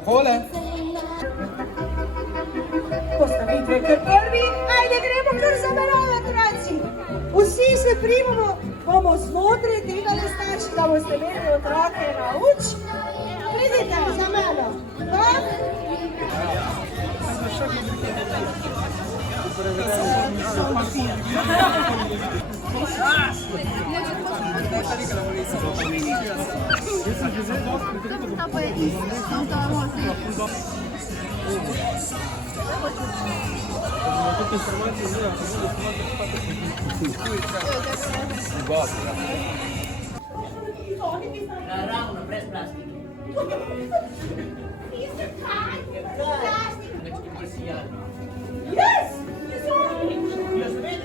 takole. Postavitve kar prvi, ajde gremo kar za menoj, otroci. Vsi se primemo, bomo znotraj tega starši, da boste imeli otroke na uč. Pridite za meno. Naravno, brez plastike. Yes! Ja, seveda,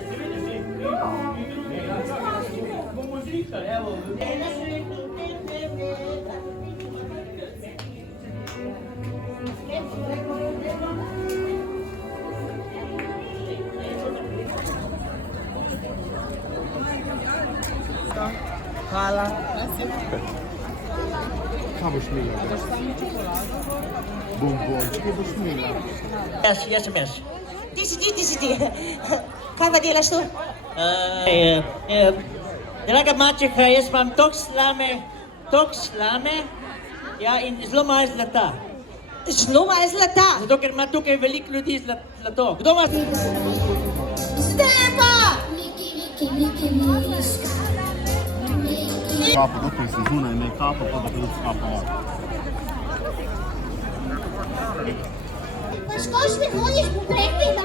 bomo zrihtali, evo. Hvala. Kaj boš imela? Bombončke boš imela? Jaz sem jaz. Ti si ti. Kaj pa delaš tu? Draga mačeha, jaz imam toliko slame, ja, in zelo malo zlata. Zelo malo zlata. Zato, ker ima tukaj veliko ljudi zlato. Kdo ima? Stepa! Kapo, dokaj se zunaj ime kapo, pa da tudi kapo. Pa škoš mi hodiš po prekti, da?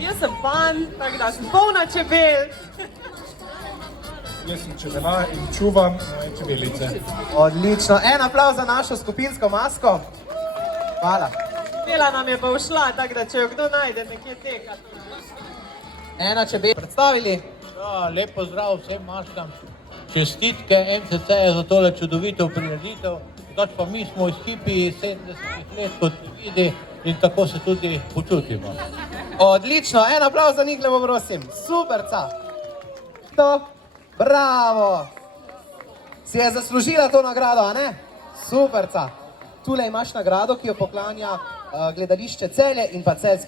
Jaz sem pan, tako da sem polna čebel. Jaz sem čebela in čuvam moje čebelice. Odlično. En aplav za našo skupinsko masko. Hvala. Dela nam je pa ušla, tako da če jo kdo najde, nekje teka. Ena čebel. Predstavili. Ja, lep pozdrav vsem maškam. Čestitke MCC za tole čudovito prireditev. Drugače pa mi smo iz hipi 70 let, kot vidi, in tako se tudi počutimo. Odlično. En aplav za njih, lepo prosim. Superca. To. Bravo. Si je zaslužila to nagrado, a ne? Superca. Tule imaš nagrado, ki jo poklanja gledališče Celje in pa Celjskim